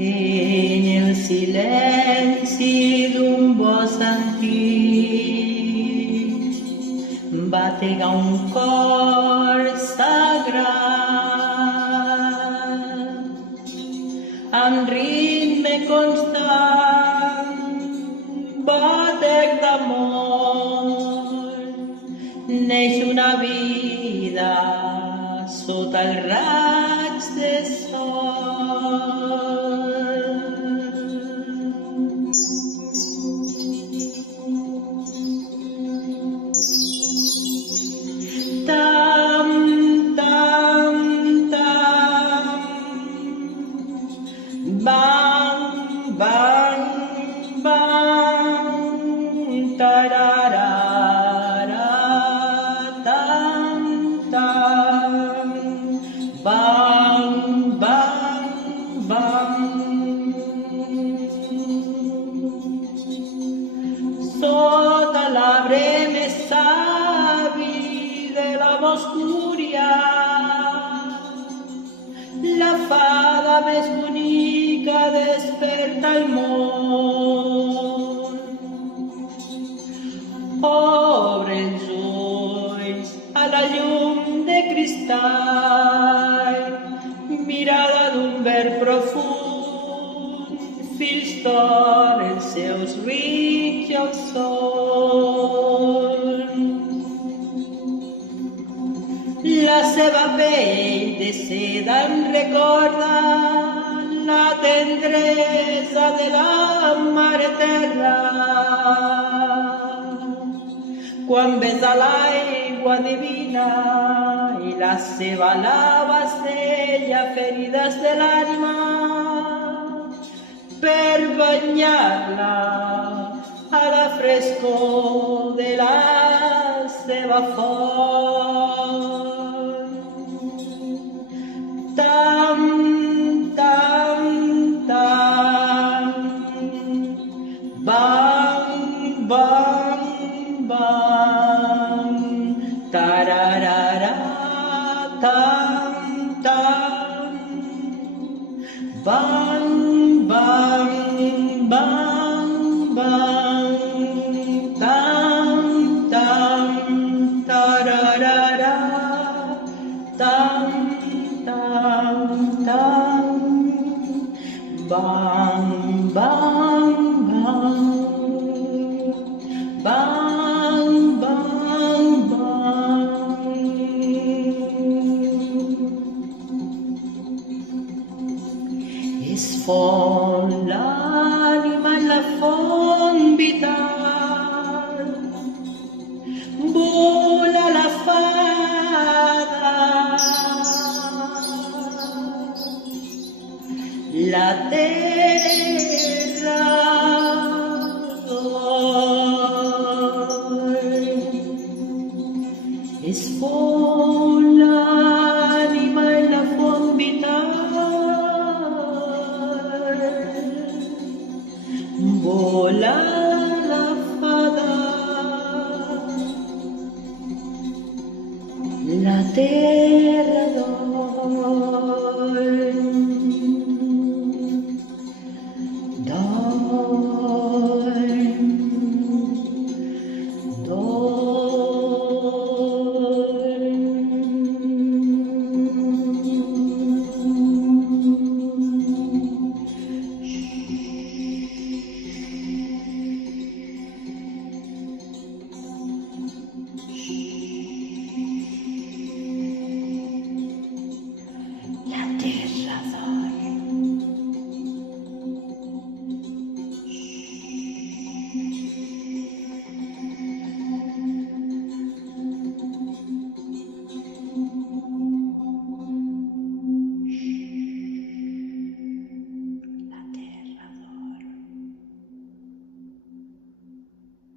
en el silenci d'un bosc antic batega un cor sagrat amb ritme constant batec d'amor neix una vida sota els raigs de sol. Tam, tam, tam, bang, bang, bang, tararara, tam, tam, bang, bang, bang. Sota l'arbre més savi de la boscúria, la fada més bonica desperta el món. Obre els ulls a la llum de cristall, mirada d'un verd profund, fills d'or els seus rics jocs són. La seva pell de seda em recorda la tendresa de la mare terra. Quan besa l'aigua divina i la seva lava sella ferides de l'ànima per banyar-la a la frescor de la seva font. Tam, tam, tam, bang, bang, bang, tararara, tam, tam, bang, bang, bang, bang, tam, tam, tararara, tam, tam, tam, bang, bang, bang, bang, bang, bang. Es font l'ànima en la font vital, vola la fada, la terra es font l'ànima en la font vital, vola